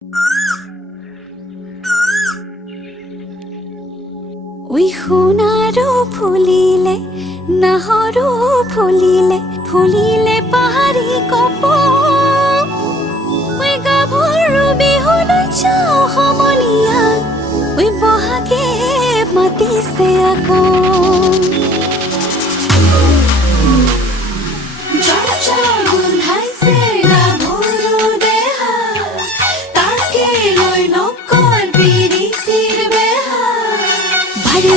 ওই সোণাৰো ফুলিলে নাহৰো ফুলিলে ফুলিলে পাহাৰী কপৌ ওই গাভৰু বিহুলৈ যাওঁ সমনীয়া ওই বহাগে মাতিছে আকৌ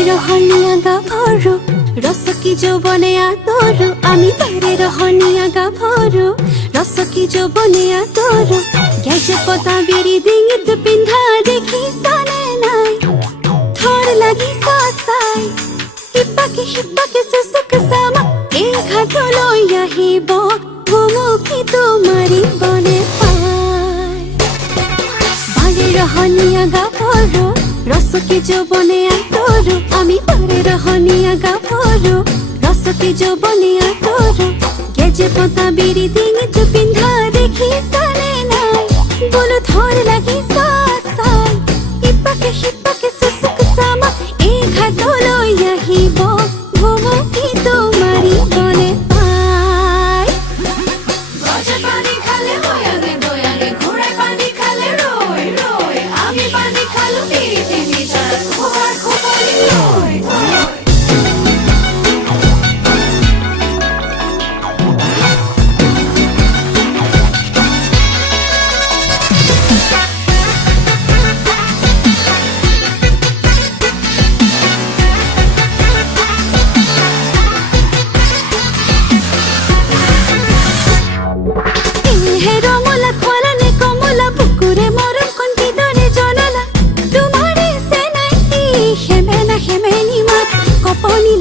রহনীয়া গাভৰু ৰসকি যৌবনে আদৰো আমি বাৰে ৰহনীয়া গাভৰু ৰসকি যৌবনে আদৰো গেজে পতা বিৰি ডিঙিত পিন্ধা দেখিছানে নাই থৰ লাগিছা চাই হিপাকে চুচুক চামা এই ঘাটলৈ আহিব ভুমুকি তোমাৰিবনে পাই বাৰে ৰহনীয়া গাভৰু রসকি যৌবনে আদৰো আমি বারে রহনীয়া গাভৰু রসকি যৌবনে আদৰো গেজে পতা বিৰি ডিঙিত পিন্ধা দেখিছানে নাই বোলো থৰ লাগিছা চাই হিপাকে চুচুক চামা এই ঘাটলৈ আহিব ভুমুকি তোমাৰিবনে পাই গজা পানী খালে হয়াগে দয়াগে ঘোড়ায় পানী খালে রই রই আমি পানী খালো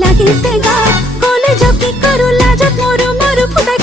লাগিছে গা কলেজ কি কৰো লাজত মৰো ফুটাই